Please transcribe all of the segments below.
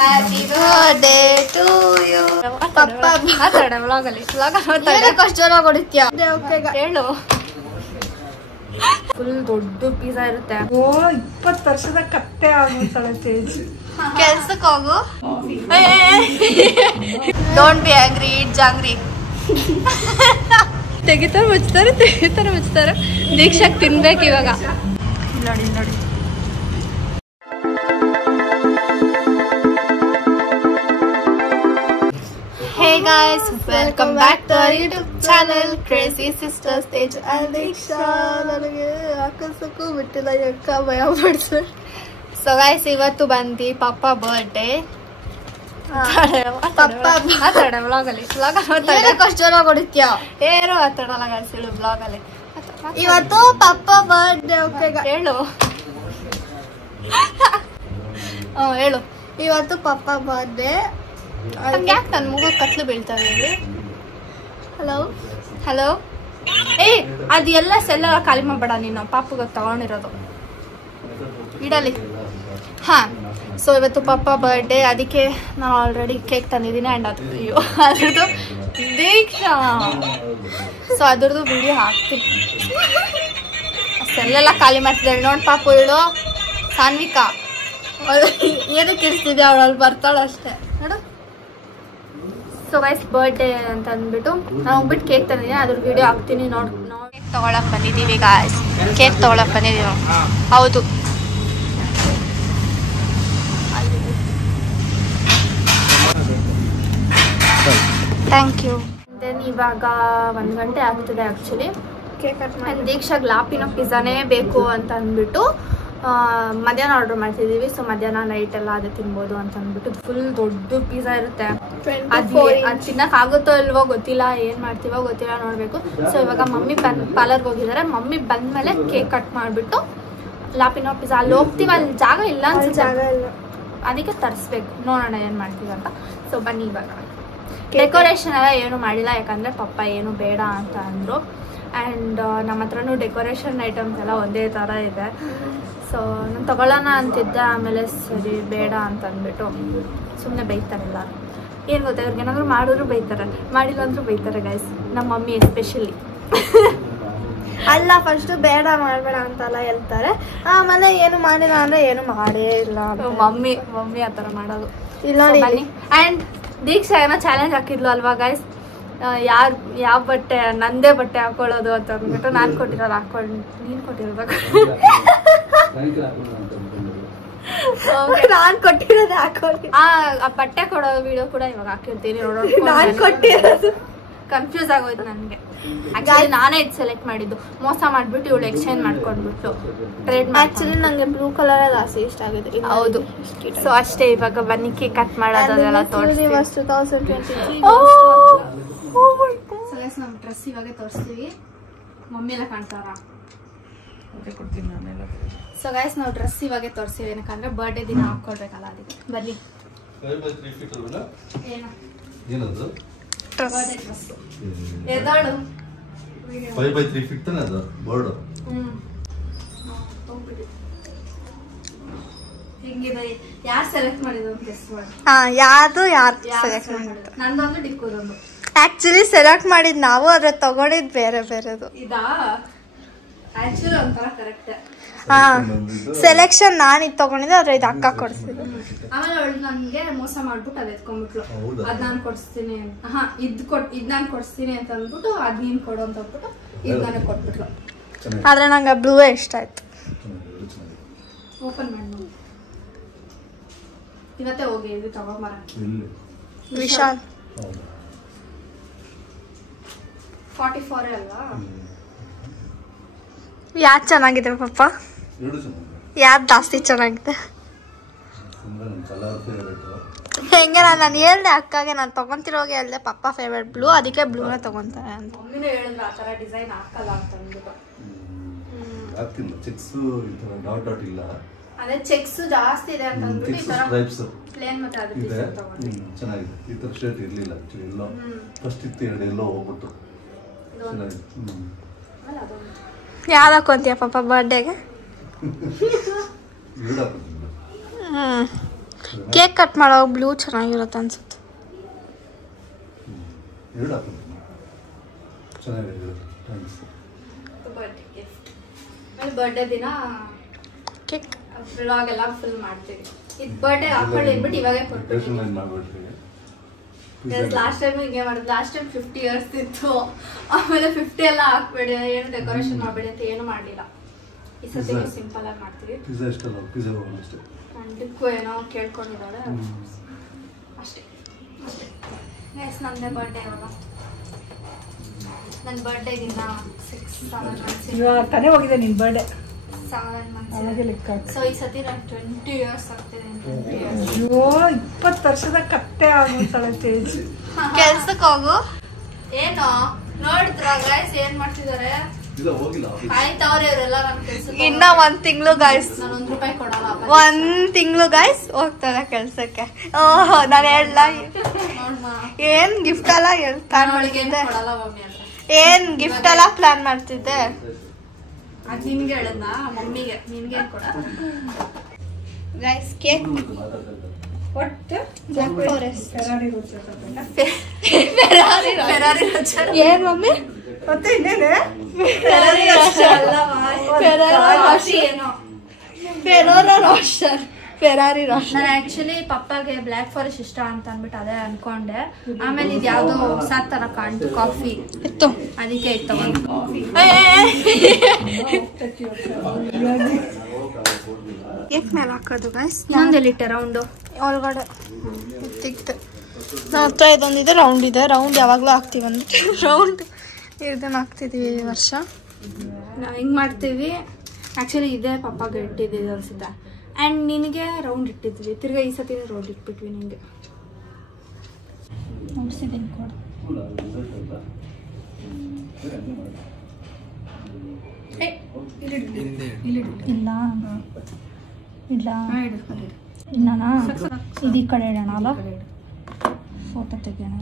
Happy birthday to you. ಪಪ್ಪ ಮಾತಾಡ ವ್ಲಾಗಲ್ಲಿ ಕಷ್ಟ ಜನ ಹೊಡಿತ್ಯಾ ಹೇಳು. ಫುಲ್ ದೊಡ್ಡ ಪಿಜ್ಜಾ ಇರುತ್ತೆ. 20 ವರ್ಷದ ಕತ್ತೆ ಆಗುತ್ತಲ್ಲ ಚೇಂಜ್. ಕೆಲ್ಸಕ್ಕೆ ಹೋಗು. Don't be angry, it's angry. ತೆಗಿತಾರೆ ಮುಚ್ತಾರೆ. ದೀಕ್ಷಾಕ್ ತಿನ್ಬೇಕು ಇವಾಗ. ನೋಡಿ Hey guys, welcome back to our YouTube channel Crazy Sisters Tej and Diksha. ನನಗೆ ಹಾಕಸಕ್ಕೂ ಬಿಟ್ಟಿಲ್ಲ ಯಾಕ ಭಯ ಪಡ್ತಾರೆ. ಸೊ ಗೈಸ್ ಇವತ್ತು ಬಂದಿ ಪಪ್ಪ ಬರ್ಡೇ. ಪಪ್ಪ ಮಾತಾಡ ವ್ಲಾಗಲ್ಲಿ ಕಷ್ಟ ಜನ ಹೊಡಿತ್ಯಾ ಏನೋ ಮಾತಾಡಲ್ಲ ಗೈಸ್ ಹೇಳು ವ್ಲಾಗಲ್ಲಿ. ಇವತ್ತು ಪಪ್ಪ ಬರ್ಡೇ. ಓಕೆ ಹೇಳು. ಹೇಳು. ಇವತ್ತು ಪಪ್ಪ ಬರ್ಡೇ. ಯಾಕೆ ನನ್ನ ಮೂಗ ಕತ್ಲು ಬೀಳ್ತಾವೆ ಇಲ್ಲಿ. ಹಲೋ ಅದು ಎಲ್ಲ ಸೆಲ್ಲ ಖಾಲಿ ಮಾಡಬೇಡ ನೀನು. ಪಾಪಗೆ ತಗೊಂಡಿರೋದು ಇಡಲಿ. ಸೊ ಇವತ್ತು ಪಪ್ಪ ಬರ್ಡೇ, ಅದಕ್ಕೆ ನಾನು ಆಲ್ರೆಡಿ ಕೇಕ್ ತಂದಿದ್ದೀನಿ. ಆ್ಯಂಡ್ ಅದ್ರದ್ದು ದೀಕ್ಷಾ. ಸೊ ಅದ್ರದ್ದು ವಿಡಿಯೋ ಹಾಕ್ತೀನಿ. ಸೆಲ್ಲೆಲ್ಲ ಖಾಲಿ ಮಾಡ್ತಿದ್ದಾಳೆ ನೋಡಿ ಪಾಪು. ಇಳು ಸಾನ್ವಿಕಾ ಏನಕ್ಕೆ ಇರ್ತಿದ್ದೆ ಅವಳು, ಅಲ್ಲಿ ಬರ್ತಾಳೆ ಅಷ್ಟೇ ನೋಡು. ಸೊ ಗೈಸ್ ಬರ್ಡೇ ಅಂತ ಅಂದ್ಬಿಟ್ಟು ನಾನು ಹೋಗ್ಬಿಟ್ಟು ಕೇಕ್ ತಂದಿದ್ದೀನಿ, ಅದ್ರ ವಿಡಿಯೋ ಹಾಕ್ತೀನಿ. ನೋಡಿ ಕೇಕ್ ತೊಗೊಳಕ್ ಬಂದಿದ್ದೀವಿ ಗಾಯ್ಸ್. ಕೇಕ್ ತೊಗೊಳಕ್ ಬಂದಿದ್ದೀವಿ. ಹೌದು ಥ್ಯಾಂಕ್ ಯು. ದೆನ್ ಇವಾಗ 1 ಗಂಟೆ ಆಗ್ತಿದೆ ಆ್ಯಕ್ಚುಲಿ. ದೀಕ್ಷಾಗ್ ಲಾಪಿನೋ ಪಿಜ್ಜಾನೇ ಬೇಕು ಅಂತ ಅಂದ್ಬಿಟ್ಟು ಮಧ್ಯಾಹ್ನ ಆರ್ಡರ್ ಮಾಡ್ತಿದ್ದೀವಿ. ಸೊ ಮಧ್ಯಾಹ್ನ ನೈಟ್ ಎಲ್ಲ ಅದೇ ತಿನ್ಬೋದು ಅಂತ ಅಂದ್ಬಿಟ್ಟು. ಫುಲ್ ದೊಡ್ಡ ಪಿಜ್ಜಾ ಇರುತ್ತೆ. ಅದು ತಿನ್ನಕ್ ಆಗುತ್ತೋ ಇಲ್ವೋ ಗೊತ್ತಿಲ್ಲ, ಏನ್ ಮಾಡ್ತೀವೋ ಗೊತ್ತಿಲ್ಲ, ನೋಡ್ಬೇಕು. ಸೊ ಇವಾಗ ಮಮ್ಮಿ ಪಾರ್ಲರ್ಗೆ ಹೋಗಿದ್ದಾರೆ. ಮಮ್ಮಿ ಬಂದ್ಮೇಲೆ ಕೇಕ್ ಕಟ್ ಮಾಡ್ಬಿಟ್ಟು ಲಾಪಿನೋ ಪಿಜ್ಜಾ ಅಲ್ಲಿ ಹೋಗ್ತೀವಿ. ಅಲ್ಲಿ ಜಾಗ ಇಲ್ಲ ಅನ್ಸುತ್ತೆ, ಅದಕ್ಕೆ ತರಿಸ್ಬೇಕು. ನೋಡೋಣ ಏನ್ ಮಾಡ್ತೀವಿ ಅಂತ. ಸೊ ಬನ್ನಿ. ಇವಾಗ ಡೆಕೋರೇಷನ್ ಎಲ್ಲ ಏನು ಮಾಡಿಲ್ಲ, ಯಾಕಂದ್ರೆ ಪಪ್ಪ ಏನು ಬೇಡ ಅಂತ ಅಂದ್ರು. ಆ್ಯಂಡ್ ನಮ್ಮ ಹತ್ರನೂ ಡೆಕೋರೇಷನ್ ಐಟಮ್ಸ್ ಎಲ್ಲ ಒಂದೇ ಥರ ಇದೆ. ಸೊ ನಾನು ತಗೊಳ್ಳೋಣ ಅಂತಿದ್ದೆ, ಆಮೇಲೆ ಸರಿ ಬೇಡ ಅಂತ ಅಂದ್ಬಿಟ್ಟು ಸುಮ್ಮನೆ ಬೈತಾರೆ ಎಲ್ಲರೂ. ಏನು ಗೊತ್ತಾ, ಇವ್ರಿಗೆ ಏನಾದರೂ ಮಾಡಿದ್ರು ಬೈತಾರೆ, ಮಾಡಿಲ್ಲ ಅಂದ್ರೂ ಬೈತಾರೆ ಗೈಸ್. ನಮ್ಮ ಮಮ್ಮಿ ಎಸ್ಪೆಷಲಿ. ಅಲ್ಲ ಫಸ್ಟು ಬೇಡ ಮಾಡಬೇಡ ಅಂತೆಲ್ಲ ಹೇಳ್ತಾರೆ, ಆಮೇಲೆ ಏನು ಮಾಡಿಲ್ಲ ಅಂದರೆ ಏನು ಮಾಡೇ ಇಲ್ಲ. ಮಮ್ಮಿ ಆ ಥರ ಮಾಡೋದು ಇಲ್ಲ. ಬನ್ನಿ. ಆ್ಯಂಡ್ ದೀಕ್ಷಾ ಏನೋ ಚಾಲೆಂಜ್ ಹಾಕಿದ್ಲು ಅಲ್ವಾ ಗೈಸ್, ಯಾವ ಬಟ್ಟೆ ನಂದೇ ಬಟ್ಟೆ ಹಾಕೊಳ್ಳೋದು ಅಂತ ಅಂದ್ಬಿಟ್ಟು. ನಾನು ಕೊಟ್ಟಿರೋದು ಹಾಕೊಂಡು ನೀನು ಕೊಟ್ಟಿರೋದು ನಾನು ಕೊಟ್ಟಿರೋದು ಹಾಕೊಳ್ಳಿ. ಆ ಬಟ್ಟೆ ಕೊಡೋ ವಿಡಿಯೋ ಕೂಡ ಇವಾಗ ಹಾಕಿರ್ತೀನಿ ನೋಡೋಣ. ನಾನು ಕೊಟ್ಟಿರೋದು ಕನ್ಫ್ಯೂಸ್ ಆಗೋಯ್ತು ನನಗೆ. ಆಕ್ಚುಲಿ ನಾನೇ ಇದು ಸೆಲೆಕ್ಟ್ ಮಾಡಿದ್ದು, ಮೋಸ ಮಾಡ್ಬಿಟ್ಟು ಇವಳು ಎಕ್ಸ್ಚೇಂಜ್ ಮಾಡ್ಕೊಂಡ್ಬಿಟ್ಟು ಟ್ರೇಡ್. ಆಕ್ಚುಲಿ ನಂಗೆ ಬ್ಲೂ ಕಲರ್ ಜಾಸ್ತಿ ಇಷ್ಟ ಆಗಿದೆ. ಹೌದು. ಸೊ ಅಷ್ಟೇ. ಇವಾಗ ಬನ್ನಿ ಕೇಕ್ ಕಟ್ ಮಾಡೋದೆಲ್ಲ ತೋರಿಸ್ತೀವಿ. ನಮ್ಮ ಡ್ರೆಸ್ ಇವಾಗ ತೋರಿಸ್ತೀವಿ. ಮಮ್ಮಿ ಎಲ್ಲ ಕಾಣ್ತಾರ. ಸೊ ಗೈಸ್ ನಾವು ಡ್ರೆಸ್ ಇವಾಗ ತೋರಿಸ್ತೀವಿ, ಏನಕ್ಕಂದ್ರೆ ಬರ್ಡೇ ದಿನ ಹಾಕೊಳ್ಬೇಕಲ್ಲ ಅದಕ್ಕೆ. ಬನ್ನಿ. ಏನದು ಡ್ರೆಸ್? ಎದಾಳು 5x3 ಫೀಟ್ ತಾನೆ ಅದು ಬೋರ್ಡ್. ಹಿಂಗಿದೆ. ಯಾರು ಸೆಲೆಕ್ಟ್ ಮಾಡಿದ್ರು ಅಂತ ಗೆಸ್ ಮಾಡಿ. ಯಾರು ಸೆಲೆಕ್ಟ್ ಮಾಡಿದ್ರು? ನಂದೊಂದು ಡಿಕ್ಕೋದೊಂದು. ಆಕ್ಚುಲಿ ಸೆಲೆಕ್ಟ್ ಮಾಡಿದ್ ನಾವು, ಆದ್ರೆ ತಗೊಂಡಿದ್ ಬೇರೆ ಬೇರೆದು. ಇದಾ ಆಕ್ಚುಲಿ ಒಂಥರ ಕರೆಕ್ಟ್. ಸೆಲೆಕ್ಷನ್ ನಾನು ಇದು ತಗೊಂಡಿದ್ದೆ, ಆದ್ರೆ ಇದು ಅಕ್ಕ ಕೊಡ್ಸಿದ್ರು. ಆಮೇಲೆ ಅವಳು ನನ್ಗೆ ಮೋಸ ಮಾಡ್ಬಿಟ್ಟು ಅದ್ ಎತ್ಕೊಂಡ್ಬಿಟ್ಲು. ಅದ್ ನಾನ್ ಕೊಡ್ಸ್ತೀನಿ ಅಂತ. ಇದ್ ನಾನ್ ಕೊಡ್ಸ್ತೀನಿ ಅಂತ ಅಂದ್ಬಿಟ್ಟು ಅದ್ ನೀನ್ ಕೊಡು ಅಂತ ಅಂದ್ಬಿಟ್ಟು ಇದ್ ನನಗೆ ಕೊಟ್ಬಿಟ್ಲು. ಆದ್ರೆ ನಂಗೆ ಬ್ಲೂ ಇಷ್ಟ ಆಯ್ತು. ಓಪನ್ ಮಾಡಿ ಇವತ್ತೇ ಹೋಗಿ ಇದು ತಗೊಂಬರ. ವಿಶಾಲ್ 44 ಅಲ್ವಾ? ಯಾವ್ದು ಚೆನ್ನಾಗಿದೆ ಪಪ್ಪ? ಯಾವ್ದು ಜಾಸ್ತಿ ಚೆನ್ನಾಗಿದೆ? ಹೆಂಗೆ ನಾನು ಹೇಳ್ದೆ ಅಕ್ಕಗೆ, ನಾನು ತಗೊಂತಿರೋಗೆ ಹೇಳ್ದೆ ಪಪ್ಪ ಫೇವ್ರೇಟ್ ಬ್ಲೂ, ಅದಕ್ಕೆ ಬ್ಲೂನೇ ತಗೊಂತಾರೆ ಅಂತ. ಮಮ್ಮಿನೂ ಹೇಳಿದ್ರು ಆ ಥರ ಡಿಸೈನ್ ಹಾಕಲ್ಲ ಅಂತ ಅಂದ್ಬಿಟ್ಟು. ಅದೇ ಚೆಕ್ಸ್ ಜಾಸ್ತಿ ಇದೆ ಅಂತ ಅಂದ್ಬಿಟ್ಟು ಈ ತರ ಪ್ಲೇನ್ ಮತ್ತೆ ಅದು ಟೀ-ಶರ್ಟ್ ತಗೊಂಡೆ. ಚೆನ್ನಾಗಿದೆ. ಈ ತರ ಶರ್ಟ್ ಇರಲಿಲ್ಲ ಆಕ್ಚುಲಿ. ಎಲ್ಲೋ ಫಸ್ಟ್ ಇತ್ತು, ಎರಡು ಎಲ್ಲೋ ಹೋಗ್ಬಿಟ್ಟು. ಯಾವ್ದು ಹಾಕೊಂತೀಯ ಪಾಪ ಬರ್ಡೇಗೆ? ಕೇಕ್ ಕಟ್ ಮಾಡೋ ಬ್ಲೂ ಚೆನ್ನಾಗಿರುತ್ತೆ ಅನ್ಸುತ್ತೆ. ಎರಡು ಹಾಕೋದು ಚೆನ್ನಾಗಿದೆ. ಥ್ಯಾಂಕ್ಸ್. Birthday gift. ಆಮೇಲೆ ಬರ್ಡೇ ದಿನ ಕೇಕ್ ವ್ಲಾಗ್ ಎಲ್ಲ ಫುಲ್ ಮಾಡ್ತೀವಿ. ಇದು ಬರ್ಡೇ ಹಾಕೊಳ್ಳಿ ಅಂದ್ಬಿಟ್ಟು ಇವಾಗೇ ಕೊಡ್ತೀವಿ. ಲಾಸ್ಟ್ ಟೈಮ್ ಹಿಂಗೆ ಮಾಡಿದ್. ಲಾಸ್ಟ್ ಟೈಮ್ 50 years ಇತ್ತು. ಆಮೇಲೆ 50 ಎಲ್ಲ ಹಾಕ್ಬೇಡಿ, ಏನು ಡೆಕೋರೇಷನ್ ಮಾಡಬೇಡಿ ಅಂತ ಏನು ಮಾಡಲಿಲ್ಲ. ಈ ಸತಿ ಸಿಂಪಲ್ ಆಗಿ ಮಾಡ್ತೀವಿ. ಪಿಜ್ಜಾ ಇಷ್ಟಲ್ಲ, ಪಿಜ್ಜಾ ಅಷ್ಟೇ. ಖಂಡಿತಕ್ಕೂ ಏನೋ ಕೇಳ್ಕೊಂಡಿದ್ದಾರೆ ಅಷ್ಟೇ ಅಷ್ಟೇ. ನೆಕ್ಸ್ಟ್ ನಂದೇ ಬರ್ಡೇ ಇವಾಗ. ನನ್ನ ಬರ್ಡೇಗಿನ್ನ 6-7 months ತಾನೇ ಹೋಗಿದೆ ನಿನ್ ಬರ್ಡೇ. 7 months. ಸೊ ಈ ಸತಿ ನಾನು 20 years ಆಗ್ತಿದೆ. 20 years. ಅಯ್ಯೋ 20 ವರ್ಷದ ಕತ್ತೆ ಆಗುತ್ತಾಳೆ ತೇಜ್. ಕೆಲ್ಸಕ್ಕೆ ಹೋಗು. ಏನೋ ನೋಡಿದ್ರ ಗೈಸ್ ಏನ್ ಮಾಡ್ತಿದ್ದಾರೆ? ಇಲ್ಲ ಹೋಗಿಲ್ಲ. ಆಯ್ತವ್ರೆ ಇವರೆಲ್ಲ ನನ್ನ ಕೆಲ್ಸಕ್ಕೆ. ಇನ್ನ 1 ತಿಂಗಳು ಗಾಯ್ಸ್. ನಾನು 1 ರೂಪಾಯಿ ಕೊಡಲ್ಲ. 1 ತಿಂಗಳು ಗಾಯ್ಸ್ ಹೋಗ್ತಾರೆ ಕೆಲ್ಸಕ್ಕೆ. ಓಹ್ ನಾನು ಹೇಳಲ್ಲ. ನೋಡ್ಮ ಏನ್ ಗಿಫ್ಟ್ ಎಲ್ಲ ಪ್ಲಾನ್ ಅವಳಿಗೆ ಮಾಡ್ತಿದ್ದೆ? ಕೊಡಲ್ಲ ಮಮ್ಮಿ ಅಂತ. ಏನ್ ಗಿಫ್ಟ್ ಎಲ್ಲ ಪ್ಲಾನ್ ಮಾಡ್ತಿದ್ದೆ? ಅದು ನಿನ್ಗೆ ಹೇಳದ್ನ ಮಮ್ಮಿಗೆ. ನಿನ್ಗೆ ಕೊಡ ಗೈಸ್ ಕೇಕ್ ಒಟ್ಟು ಬ್ಲಾಕ್ ಫಾರೆಸ್ಟ್. ಫೆರಾರಿ ರೋಚ್ ಹಾಕೋಣ. ಫೆರಾರಿ ರೋಚರ್. ಏನ್ ಮಮ್ಮಿ? ಮತ್ತೆ ಇನ್ನೇನೆ ಫೆರಾರಿ ರೋಚರ್ ಅಲ್ಲವಾ? ಫೆರಾರಿ ಏನೋ ಫೆರಾರಿ ರೋಷನ್. ನಾನು ಆಕ್ಚುಲಿ ಪಪ್ಪಾಗೆ ಬ್ಲ್ಯಾಕ್ ಫಾರೆಸ್ಟ್ ಇಷ್ಟ ಅಂತ ಅಂದ್ಬಿಟ್ಟು ಅದೇ ಅನ್ಕೊಂಡೆ. ಆಮೇಲೆ ಇದು ಯಾವ್ದೋ ಹೊಸ ತರ ಕಾಣ್ತು ಕಾಫಿ ಇತ್ತು, ಅದಕ್ಕೆ ಇತ್ತು ಒಂದು ಕಾಫಿ. ಕೇಕ್ ಮೇಲೆ ಹಾಕೋದು ಗೈಸ್. ಇನ್ನೊಂದೆಲ್ಲಿಟ್ಟೆ ರೌಂಡು ಒಳಗಡೆ ತಿಕ್ತೆ. ನನ್ನ ಹತ್ರ ಇದೊಂದಿದೆ, ರೌಂಡ್ ಇದೆ. ರೌಂಡ್ ಯಾವಾಗಲೂ ಹಾಕ್ತೀವಿ ಅಂದ್ಬಿಟ್ಟು ರೌಂಡ್ ಇದನ್ನ ಹಾಕ್ತಿದ್ದೀವಿ ಈ ವರ್ಷ. ನಾವು ಹಿಂಗೆ ಮಾಡ್ತೀವಿ. ಆ್ಯಕ್ಚುಲಿ ಇದೇ ಪಪ್ಪಾಗೆ ಇಟ್ಟಿದ್ದೀವಿ ಅನ್ಸುತ್ತೆ. ಆ್ಯಂಡ್ ನಿನಗೆ ರೌಂಡ್ ಇಟ್ಟಿದ್ವಿ. ತಿರ್ಗಾ ಈ ಸತಿ ರೌಂಡ್ ಇಟ್ಬಿಟ್ವಿ ನಿನಗೆ. ನೋಡ್ಸಿದ್ದೀನಿ ಕೊಡು. ಇಲ್ಲ ಇಲ್ಲ ಇಲ್ಲನಾ ಇದು ಈ ಕಡೆ ಇಡೋಣ ಅಲ್ಲ, ಫೋಟೋ ತೆಗಿಯೋಣ.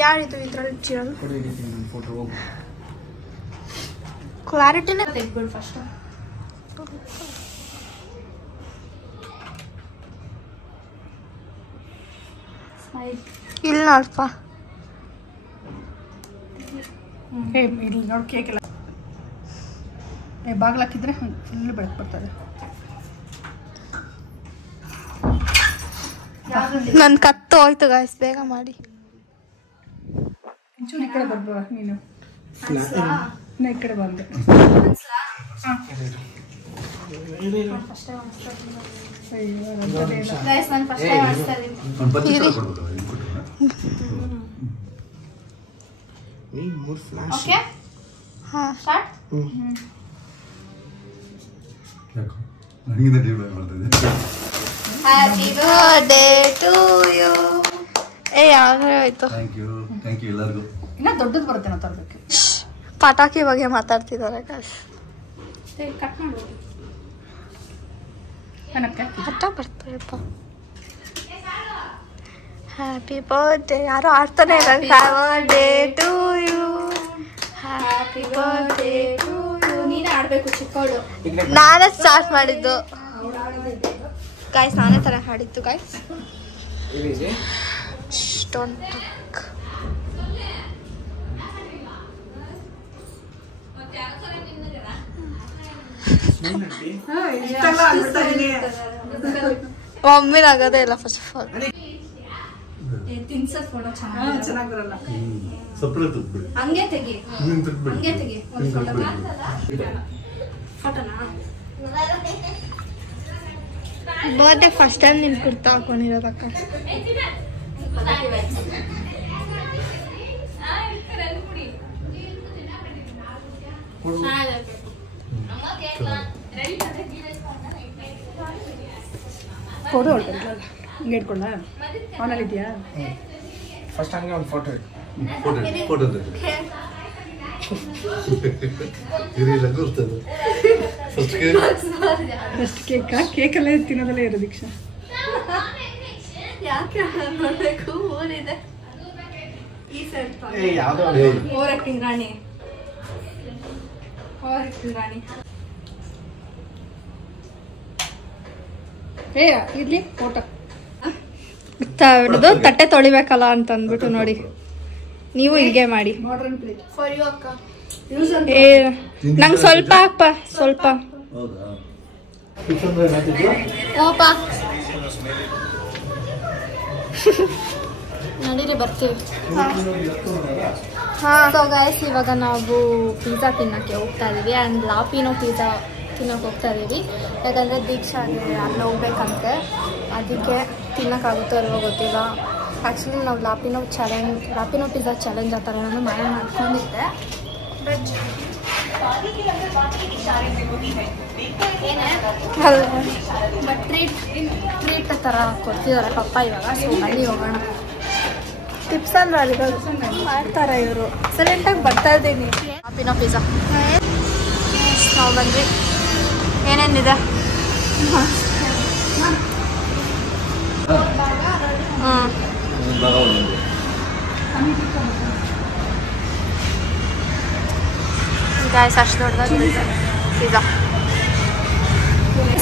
ಯಾರಿದು ಇದ್ರಲ್ಲಿ ಇಟ್ಟಿರೋದು? ಕ್ಲಾರಿಟಿನೇ ತೆಗ್ಬಿಡು ಫಸ್ಟ್. ಇಲ್ಲ ನೋಡಪ್ಪ. ಇಲ್ಲಿ ನೋಡಿ ಕೇಕ್ ಎಲ್ಲ ಬಾಗಿಲು ಹಾಕಿದ್ರೆ ಫುಲ್ ಬೆಳಕು ಬರ್ತದೆ. ನನ್ನ ಕತ್ತು ಹೋಯ್ತು ಗಾಯ್ಸ್, ಬೇಗ ಮಾಡಿ. ಒಂಚೂರು ಈ ಕಡೆ ಬರ್ಬ ನೀನು. ನಾ ಈ ಕಡೆ ಬಂದೆ. ನನಗಿಂತ ಡೀಪ್ ಆಗಿ ಮಾಡ್ತಿದ್ದೆ. Happy birthday to you. ಯಾವಾಗ ಆಯ್ತು? ಥ್ಯಾಂಕ್ ಯು ಎಲ್ಲರಿಗೂ. ಇನ್ನ ದೊಡ್ಡದು ಬರುತ್ತೆ ನಾವು ತರಬೇಕು. ಪಟಾಕಿ ಬಗ್ಗೆ ಮಾತಾಡ್ತಿದ್ದಾರೆ ಗಾಯ್ಸ್. ಕಟ್ ಮಾಡು. ಪಟ ಬರ್ತಾರಪ್ಪ. ಹ್ಯಾಪಿ ಬರ್ಡೇ ಯಾರೋ ಆಡ್ತಾನೆ ಇದ್ದಾರೆ. Happy birthday to you, happy birthday to you. ನೀನೇ ಆಡ್ಬೇಕು ಚಿಕ್ಕವಳು. ನಾನೇ ಸ್ಟಾರ್ಟ್ ಮಾಡಿದ್ದು ಗಾಯ್ಸ್, ನಾನೇ ತರ ಹಾಡಿದ್ದು ಗಾಯ್ಸ್. Don't talk. ಮಮ್ಮಿ ಆಗೋದೇ ಇಲ್ಲ ಫಸ್ಟ್ ಆಫ್ ಆಲ್. ತಿನ್ಸಕ್ ಫೋಟೋ ಚೆನ್ನಾಗಿ ಬರಲ್ಲ. ಸಪ್ರೇಟ್ ತೆಗ್ದ್ಬಿಡಿ. ಹಂಗೆ ತೆಗಿ, ನೀನು ತೆಗ್ದ್ಬಿಡಿ. ಹಂಗೆ ತೆಗಿ ಒಂದು ಫೋಟೋನಾ. ಬರ್ಡೇ ಫಸ್ಟ್ ಟೈಮ್ ನಿನ್ ಕುರ್ತಾ ಹಾಕೊಂಡಿರೋದಕ್ಕ. ಫೋಟೋ ಹೊಡ್ಕೊಂಡ್ಲ ಹಿಂಗೆ ಇಟ್ಕೊಂಡ ಅವನಲ್ಲಿ ಇದೆಯಾ? ಫಸ್ಟ್ ಹಂಗೆ ಒಂದು ಫೋಟೋ ಫೋಟೋ ಹಿರಿಯಲ್ಲ ಕೂರ್ತದೆ. ಫಸ್ಟ್ ಕೇಕಲ್ಲೇ ತಿನ್ನೋದಲ್ಲೇ ಇರೋ ದೀಕ್ಷಾ. ಯಾಕೆ ನೋಡ್ಬೇಕು? ಊರಿದೆ ಈ ಸೈಡ್ ಯಾವುದೋ ಓರಕ್ಕೆ ರಾಣಿ, ಓರಕ್ಕೆ ರಾಣಿ. ಇರ್ಲಿ ಫೋಟೋ ಹಿಡಿದು ತಟ್ಟೆ ತೊಳಿಬೇಕಲ್ಲ ಅಂತ ಅಂದ್ಬಿಟ್ಟು ನೋಡಿ ನೀವು ಹಿಂಗೆ ಮಾಡಿ. ಮಾಡರ್ನ್ ಪ್ಲೇಟ್ ಫಾರ್ ಯು ಅಕ್ಕ. ಏ ನಂಗೆ ಸ್ವಲ್ಪ ಹಾಕ್ಪ ಸ್ವಲ್ಪ. ಹೌದಾ ಟಿಫನ್ ಏನಾಗ್ತಿದ್ಯಾ? ಓಪ ನಡೀರಿ ಬರ್ತೀವಿ. ಸೊ ಗೈಸ್ ಇವಾಗ ನಾವು ಪಿಜ್ಜಾ ತಿನ್ನೋಕ್ಕೆ ಹೋಗ್ತಾ ಇದೀವಿ ಆ್ಯಂಡ್ ಲಾಪಿನೋ ಪಿಜ್ಜಾ ತಿನ್ನೋಕೆ ಹೋಗ್ತಾ ಇದೀವಿ. ಯಾಕಂದರೆ ದೀಕ್ಷಾಗೆ ಅಲ್ಲಿ ಹೋಗ್ಬೇಕಂತೆ, ಅದಕ್ಕೆ ತಿನ್ನೋಕ್ಕಾಗುತ್ತೋ ಇಲ್ವೋ ಗೊತ್ತಿಲ್ಲ. ಆ್ಯಕ್ಚುಲಿ ನಾವು ಲಾಪಿನೋ ಪಿಜ್ಜಾ ಚಾಲೆಂಜ್ ಆ ಥರ ನಾನು ಮಾಡ್ಕೊಂಡಿದ್ದೆ. ಬಟ್ ಟ್ರೀಟ್ ಥರ ಕೊಡ್ತಿದ್ದಾರೆ ಪಪ್ಪ ಇವಾಗ. ಸೊ ಅಲ್ಲಿ ಹೋಗೋಣ. ಟಿಪ್ಸ್ ಅಂದ್ರೆ ಅಲ್ಲಿ ಮಾಡ್ತಾರೆ ಇವರು. ಸೈಲೆಂಟಾಗಿ ಬರ್ತಾ ಇದ್ದೀನಿ. ಲಾಪಿನೋ ಪಿಜ್ಜಾ ನಾವು ಬಂದ್ವಿ. ಏನೇನಿದೆ? ಗಾಯ್ಸ್ ಅಷ್ಟು ದೊಡ್ಡದಾಗಿ ಪಿಜ್ಜಾ.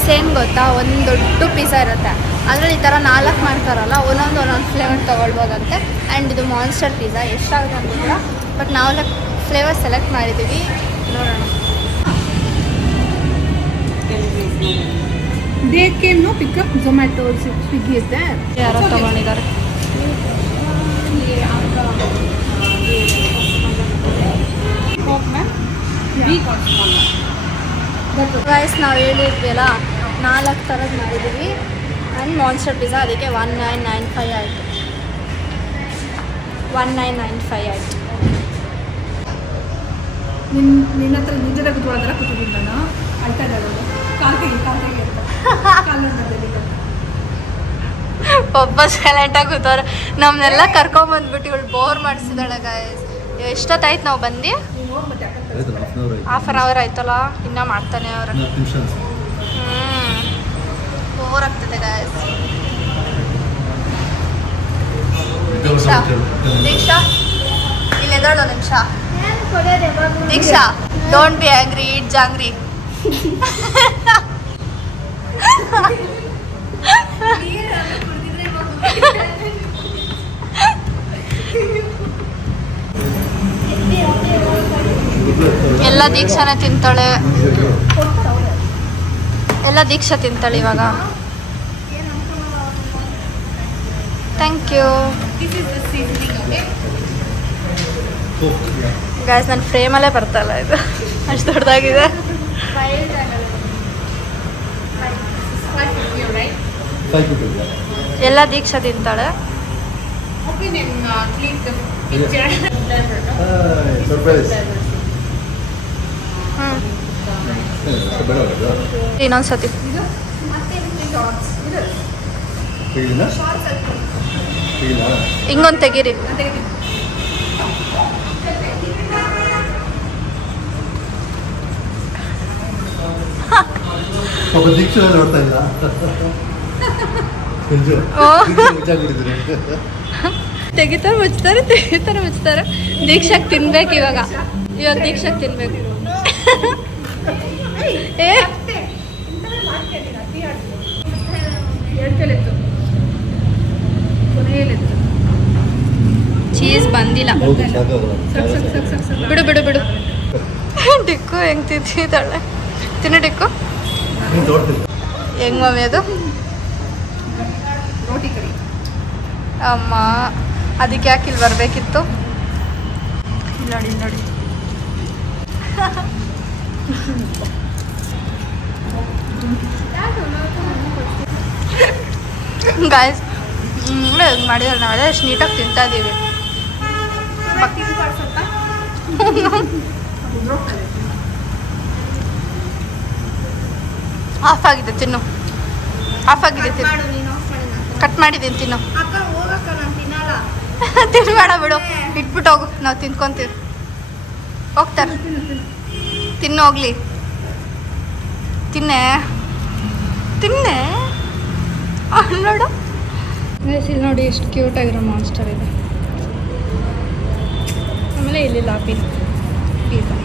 ಸೇಮ್ ಗೊತ್ತಾ, ಒಂದು ದೊಡ್ಡ ಪಿಜ್ಜಾ ಇರುತ್ತೆ, ಅದರಲ್ಲಿ ಈ ಥರ 4 ಮಾಡ್ತಾರಲ್ಲ, ಒಂದೊಂದು ಫ್ಲೇವರ್ ತೊಗೊಳ್ಬೋದಂತೆ. ಆ್ಯಂಡ್ ಇದು ಮಾನ್ಸ್ಟರ್ ಪಿಜ್ಜಾ ಎಷ್ಟಾಗುತ್ತೆ ಅಂತ ಕೂಡ, ಬಟ್ ನಾವೆಲ್ಲ ಫ್ಲೇವರ್ ಸೆಲೆಕ್ಟ್ ಮಾಡಿದ್ದೀವಿ. ನೋಡೋಣ. They came no pick up Zomato, Swiggy is there. ಯಾರೋ ತೊಗೊಂಡಿದ್ದಾರೆ. ಗೈಸ್ ನಾವು ಹೇಳಿದ್ವಲ್ಲ 4 ಥರದ್ದು ಮಾಡಿದ್ದೀವಿ. ಆ್ಯಂಡ್ ಮಾನ್ಸ್ಟರ್ ಪಿಜ್ಜಾ ಅದಕ್ಕೆ 1995 ಆಯಿತು. 1995 ಆಯಿತು. ನಿನ್ನ ಹತ್ರ ನಿಜದ ಕೂತ್ಕೊಳ್ಳೋದರ ಕೂತಿದ್ದೀನಿ ನಾನು. ಆಯ್ತಾ ಇದ್ದಾಳೆ ಕಾಲ್ ತೆಗಿ ಅಂತ ಒಬ್ಬ ಸೈಲೆಂಟಾಗಿ ಕೂತವ್ರೆ. ನಮ್ಮನ್ನೆಲ್ಲ ಕರ್ಕೊಂಬಂದ್ಬಿಟ್ಟು ಇವಳು ಬೋರ್ ಮಾಡಿಸಿದಾಳೆ ಗಾಯ್ಸ್. ಎಷ್ಟೊತ್ತಾಯ್ತು ನಾವು ಬಂದು? ಹಾಫ್ ಆನ್ ಅವರ್ ಆಯ್ತಲ್ಲ, ಇನ್ನೂ ಮಾಡ್ತಾನೆ ಅವ್ರ. ಬೋರ್ ಆಗ್ತದೆ ಗಾಯ್ಸ್. ದೀಕ್ಷಾ ಇಲ್ಲಿ ಎದಳು ನಿಮಿಷ. Deeksha don't be angry, eat jangri. ಎಲ್ಲ ದೀಕ್ಷಾನೇ ತಿಂತಾಳೆ. ಎಲ್ಲ ದೀಕ್ಷಾ ತಿಂತಾಳೆ ಇವಾಗ. Thank you guys. ನನ್ನ ಫ್ರೇಮಲ್ಲೇ ಬರ್ತಲ್ಲ ಇದು, ಅಷ್ಟು ದೊಡ್ಡದಾಗಿದೆ. ಎಲ್ಲ ದೀಕ್ಷಾ ತಿಂತಾಳೆ. ಇನ್ನೊಂದ್ಸತಿ ಹಿಂಗೊಂದು ತೆಗೀರಿ. ನೋಡ್ತಾ ಇಲ್ಲ. ತೆಗಿತಾರೆ ಮುಚ್ತಾರೆ. ದೀಕ್ಷಾಕ್ ತಿನ್ಬೇಕು ಇವಾಗ ದೀಕ್ಷಾಕ್ ತಿನ್ಬೇಕು. ಚೀಸ್ ಬಂದಿಲ್ಲ. ಬಿಡು ಡಿಕ್ಕು ಹೆಂಗ್ ತಿಂತಿದ್ದಾಳೆ. ತಿನ್ನು ಡಿಕ್ಕು. ಹೆಂಗ್ ಮಮ್ಮಿ ಅದು? ಅಮ್ಮ ಅದಕ್ಕೆ ಯಾಕೆ ಇಲ್ಲಿ ಬರಬೇಕಿತ್ತು? ನೋಡಿ ಗಾಯ್ಸ್ ಮಾಡಿದ್ರೆ ನಾವೆಲ್ಲ ಎಷ್ಟು ನೀಟಾಗಿ ತಿಂತಾ ಇದ್ದೀವಿ. ಆಫ್ ಆಗಿದೆ ತಿನ್ನು. ಕಟ್ ಮಾಡಿದ್ದೀನಿ ತಿನ್ನು. ತಿನ್ಬೇಡ ಬಿಡು, ಇಟ್ಬಿಟ್ಟು ಹೋಗು, ನಾವು ತಿನ್ಕೊಂತೀವಿ. ಹೋಗ್ತಾರೆ ತಿನ್ನು, ಹೋಗ್ಲಿ ತಿನ್ನೆ ನೋಡು. ಇಲ್ಲಿ ನೋಡಿ ಎಷ್ಟು ಕ್ಯೂಟ್ ಆಗಿರೋ ಮಾನ್ಸ್ಟರ್ ಇದೆ. ಆಮೇಲೆ ಇಲ್ಲಿ ಲಾಪಿ ಪಿಜ್ಜಾ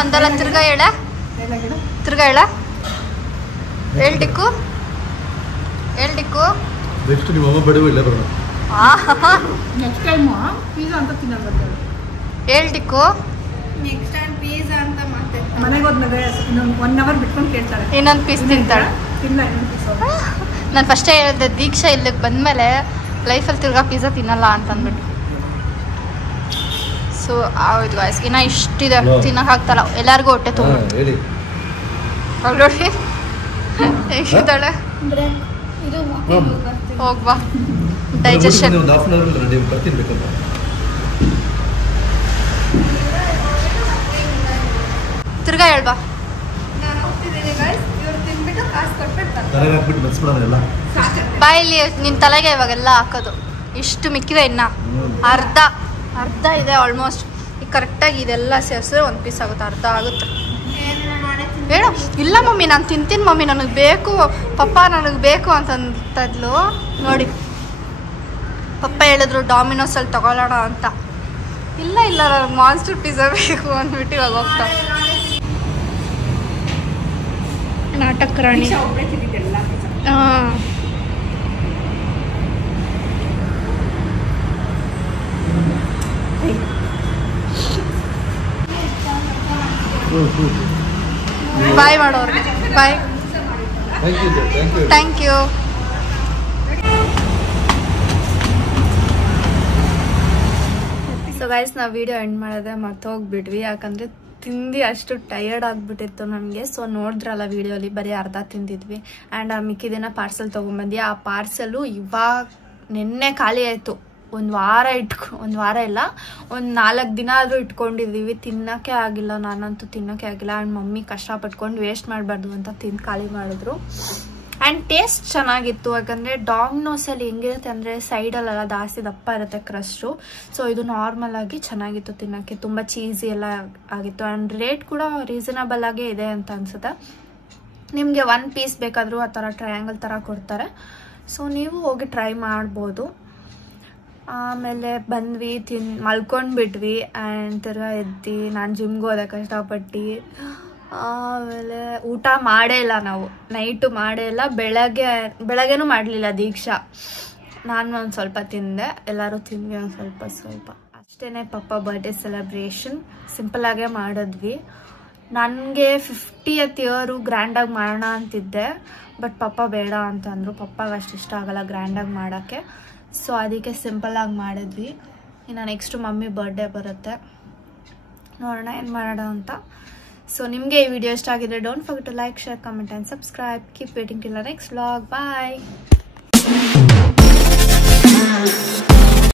ಅಂದಲ್ಲ. ತಿರ್ಗಾ ಹೇಳ ಹೇಳ್ಟಿಕ್ಕು ಹೇಳ್ಡಿಕ್ಕು ನೆಕ್ಸ್ಟ್ ನಿಮ್ಮ ಅಮ್ಮ ಬಡವ ಇಲ್ಲ ಬರೋಣ. ನೆಕ್ಸ್ಟ್ ಟೈಮು ಪಿಜ್ಜಾ ಅಂತ ತಿನ್ನೋದು ಬರ್ತೇವೆ. ಹೇಳ್ಡಿಕ್ಕು ನೆಕ್ಸ್ಟ್ ಟೈಮ್ ಪಿಜ್ಜಾ ಅಂತ ಮಾತಾಡ್ತಾರೆ. ಮನೆಗೆ ಹೋದ್ಮೇಲೆ ಇನ್ನೊಂದು 1 hour ಬಿಟ್ಕೊಂಡು ಕೇಳ್ತಾಳೆ. ಇನ್ನೊಂದು ಪೀಸ್ ತಿಂತಾಳೆ. ಇಲ್ಲ ಇನ್ನೊಂದು ಪೀಸ್. ನಾನು ಫಸ್ಟೇ ಹೇಳಿದೆ ದೀಕ್ಷಾ ಇಲ್ಲಿಗೆ ಬಂದಮೇಲೆ ಲೈಫಲ್ಲಿ ತಿರ್ಗಾ ಪಿಜ್ಜಾ ತಿನ್ನಲ್ಲ ಅಂತ ಅಂದ್ಬಿಟ್ಟು. ಸೊ ಹೌದು ಗಾಯ್ಸ್, ಇನ್ನು ಇಷ್ಟಿದೆ ತಿನ್ನೋಕ್ಕಾಗ್ತಲ್ಲ, ಎಲ್ಲರಿಗೂ ಹೊಟ್ಟೆ ತುಂಬ. ಹೇಳಿ ನೋಡಿ ಹೇಗಿದ್ದಾಳೆ. ಇದು ಹೋಗ್ಬಾ ಡೈಜೆಷನ್. ಒಂದು ಹಾಫ್ ಅನ್ ಅವರ್ ರೆಡಿ ಬರ್ತೀನಿ ಬೇಕಂತ. ತಿರ್ಗಾ ಹೇಳ್ಬಾ. ನಾನು ಹೋಗ್ತಿದ್ದೀನಿ ಗೈಸ್, ಇವ್ರು ತಿನ್ಬಿಟ್ಟು ಕಾಸು ಕೊಟ್ಬಿಟ್ಟು ತಲೆಗೆ ಹಾಕ್ಬಿಟ್ಟು ಬಸ್ಬಿಡೋಣ ಎಲ್ಲ. ಬಾಯಲ್ಲಿ ನಿನ್ನ ತಲೆಗೆ ಇವಾಗೆಲ್ಲ ಹಾಕೋದು. ಇಷ್ಟು ಮಿಕ್ಕಿದೆ ಇನ್ನು ಅರ್ಧ ಇದೆ ಆಲ್ಮೋಸ್ಟ್. ಈಗ ಕರೆಕ್ಟಾಗಿ ಇದೆಲ್ಲ ಸೇರಿಸಿದ್ರೆ 1 ಪೀಸ್ ಆಗುತ್ತೆ, ಅರ್ಧ ಆಗುತ್ತೆ. ಹೇಳು. ಇಲ್ಲ ಮಮ್ಮಿ ನಾನು ತಿಂತೀನಿ ಮಮ್ಮಿ, ನನಗೆ ಬೇಕು ಪಪ್ಪ, ನನಗೆ ಬೇಕು ಅಂತಂತದ್ಲು. ನೋಡಿ ಪಪ್ಪ ಹೇಳಿದ್ರು ಡಾಮಿನೋಸಲ್ಲಿ ತಗೊಳ್ಳೋಣ ಅಂತ. ಇಲ್ಲ ನನಗೆ ಮಾನ್ಸ್ಟರ್ ಪಿಜ್ಜಾ ಬೇಕು ಅಂದ್ಬಿಟ್ಟು ಇವಾಗ ಹೋಗ್ತಾ. ನಾಟಕ ರಾಣಿ. ಹಾಂ ಬಾಯ್ ಮಾಡೋರ್ಗೆ. Bye. Thank you. So guys, ನಾವು ವಿಡಿಯೋ ಎಂಡ್ ಮಾಡೋದೆ ಮತ್ತೆ ಹೋಗ್ಬಿಟ್ವಿ, ಯಾಕಂದರೆ ತಿಂದು ಅಷ್ಟು ಟಯರ್ಡ್ ಆಗಿಬಿಟ್ಟಿತ್ತು ನನಗೆ. ಸೊ ನೋಡಿದ್ರಲ್ಲ ವಿಡಿಯೋಲಿ ಬರೀ ಅರ್ಧ ತಿಂದಿದ್ವಿ. ಆ್ಯಂಡ್ ಆ ಮಿಕ್ಕಿದಿನ ಪಾರ್ಸೆಲ್ ತೊಗೊಂಬಂದು ಆ ಪಾರ್ಸೆಲ್ಲು ಇವಾಗ ನಿನ್ನೆ ಖಾಲಿ ಆಯಿತು. ಒಂದು ವಾರ ಇಲ್ಲ, ಒಂದು 4 ದಿನ ಆದರೂ ಇಟ್ಕೊಂಡಿದ್ದೀವಿ. ತಿನ್ನೋಕ್ಕೆ ಆಗಿಲ್ಲ, ನಾನಂತೂ ತಿನ್ನೋಕ್ಕೆ ಆಗಿಲ್ಲ. ಆ್ಯಂಡ್ ಮಮ್ಮಿ ಕಷ್ಟಪಟ್ಕೊಂಡು ವೇಸ್ಟ್ ಮಾಡಬಾರ್ದು ಅಂತ ತಿಂದು ಖಾಲಿ ಮಾಡಿದ್ರು. ಆ್ಯಂಡ್ ಟೇಸ್ಟ್ ಚೆನ್ನಾಗಿತ್ತು, ಯಾಕಂದರೆ ಡಾಮಿನೋಸಲ್ಲಿ ಹೆಂಗಿರುತ್ತೆ ಅಂದರೆ ಸೈಡಲ್ಲೆಲ್ಲ ಜಾಸ್ತಿ ದಪ್ಪ ಇರುತ್ತೆ ಕ್ರಸ್ಟು. ಸೊ ಇದು ನಾರ್ಮಲ್ ಆಗಿ ಚೆನ್ನಾಗಿತ್ತು ತಿನ್ನೋಕ್ಕೆ, ತುಂಬ ಚೀಸಿ ಎಲ್ಲ ಆಗಿತ್ತು. ಆ್ಯಂಡ್ ರೇಟ್ ಕೂಡ ರೀಸನಬಲ್ ಆಗೇ ಇದೆ ಅಂತ ಅನಿಸುತ್ತೆ. ನಿಮಗೆ 1 ಪೀಸ್ ಬೇಕಾದರೂ ಆ ಥರ ಟ್ರಯಾಂಗಲ್ ಥರ ಕೊಡ್ತಾರೆ. ಸೊ ನೀವು ಹೋಗಿ ಟ್ರೈ ಮಾಡ್ಬೋದು. ಆಮೇಲೆ ಬಂದ್ವಿ, ಮಲ್ಕೊಂಡ್ಬಿಟ್ವಿ. ಆ್ಯಂಡ್ ತಿರ್ಗಾ ಎದ್ದು ನಾನು ಜಿಮ್ಗೆ ಹೋದೆ ಕಷ್ಟಪಟ್ಟು. ಆಮೇಲೆ ಊಟ ಮಾಡೇ ಇಲ್ಲ, ನಾವು ನೈಟು ಮಾಡೇ ಇಲ್ಲ. ಬೆಳಗ್ಗೆನೂ ಮಾಡಲಿಲ್ಲ ದೀಕ್ಷಾ. ನಾನು ಒಂದು ಸ್ವಲ್ಪ ತಿಂದೆ, ಎಲ್ಲರೂ ತಿಂದ್ವಿ ಒಂದು ಸ್ವಲ್ಪ ಅಷ್ಟೇ. ಪಪ್ಪ ಬರ್ಡೇ ಸೆಲೆಬ್ರೇಷನ್ ಸಿಂಪಲ್ಲಾಗೇ ಮಾಡಿದ್ವಿ. ನನಗೆ 50th ಇಯರು ಗ್ರ್ಯಾಂಡಾಗಿ ಮಾಡೋಣ ಅಂತಿದ್ದೆ, ಬಟ್ ಪಪ್ಪ ಬೇಡ ಅಂತಂದರು. ಪಪ್ಪಾಗೆ ಅಷ್ಟು ಇಷ್ಟ ಆಗಲ್ಲ ಗ್ರ್ಯಾಂಡಾಗಿ ಮಾಡೋಕ್ಕೆ. ಸೊ ಅದಕ್ಕೆ ಸಿಂಪಲ್ಲಾಗಿ ಮಾಡಿದ್ವಿ. ಇನ್ನು ನೆಕ್ಸ್ಟು ಮಮ್ಮಿ ಬರ್ಡೇ ಬರುತ್ತೆ, ನೋಡೋಣ ಏನು ಮಾಡೋಣ ಅಂತ. ಸೊ ನಿಮಗೆ ಈ ವಿಡಿಯೋ ಇಷ್ಟ ಆಗಿದ್ರೆ don't forget to like, share, comment and subscribe. Keep waiting till the next vlog. Bye.